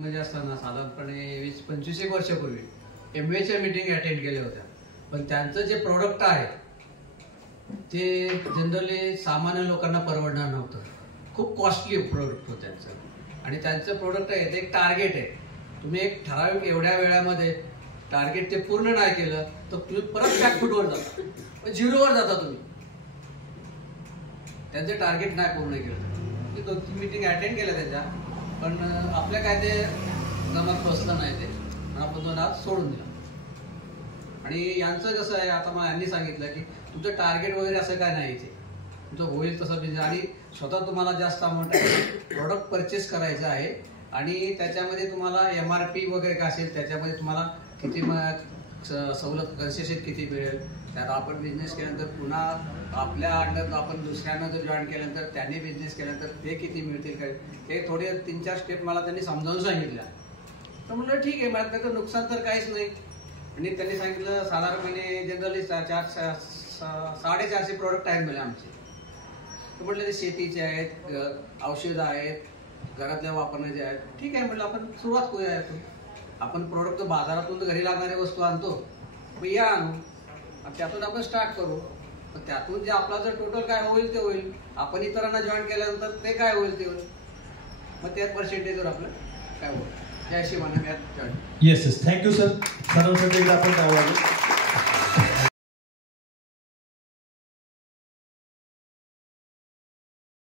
म्हणजे असताना साधारणपणे 20-25 वर्षापूर्वी MBAच्या मीटिंग अटेंड केल्या होत्या, पण त्यांचं जे प्रोडक्ट आहे ते जनरली सामान्य लोकांना परवडणार नव्हतं. खूप कॉस्टली प्रोडक्ट होतं त्यांचं. आणि त्यांचं प्रोडक्ट आहे ते एक टार्गेट आहे. तुम्ही एक ठराविक एवढ्या वेळामध्ये टार्गेट ते पूर्ण नाही केलं तर तुम्ही परत बॅकफुटवर जाता, झिरोवर जाता तुम्ही. त्यांचं टार्गेट नाही पूर्ण केलं. ते 2-3 मीटिंग अटेंड केल्या त्याच्या, पण आपल्या काय ते जमात बसलं नाही ते, पण आपण तो नाद सोडून दिला. आणि यांचं कसं आहे, आता मला यांनी सांगितलं की तुमचं टार्गेट वगैरे असं काय नाही, ते तुमचं होईल तसं बिझनेस. आणि स्वतः तुम्हाला जास्त अमाऊंट प्रोडक्ट परचेस करायचं आहे आणि त्याच्यामध्ये तुम्हाला MRP वगैरे काय असेल त्याच्यामध्ये तुम्हाला किती सवलत कन्सेशन किती मिळेल. त्यात आपण बिझनेस केल्यानंतर पुन्हा आपल्या अंडर आपण दुसऱ्यांना जर जॉईन केल्यानंतर त्यांनी बिझनेस केल्यानंतर ते किती मिळतील काय, हे थोडे 3-4 स्टेप मला त्यांनी समजावून सांगितल्या. तर म्हणलं ठीक आहे, मला त्याचं नुकसान तर काहीच नाही. आणि त्यांनी सांगितलं साधारणपणे जनरली 450 प्रोडक्ट आहेत म्हणजे आमचे. तर म्हटलं ते शेतीचे आहेत, औषधं आहेत, घरातल्या वापरण्याचे आहेत. ठीक आहे म्हटलं, आपण सुरुवात करूया. आपण प्रोडक्ट बाजारातून घरी लागणाऱ्या वस्तू आणतो, मग या आणू, त्यातून आपण स्टार्ट करू. पण त्यातून जे आपला जर टोटल काय होईल ते होईल. आपण इतरांना जॉईन केल्यानंतर ते काय होईल ते होईल, मग त्यात पर्सेंटेजवर आपलं काय होईल त्या हिशोबाने जॉईन. Yes, thank you sir. सर्वांसाठी आपण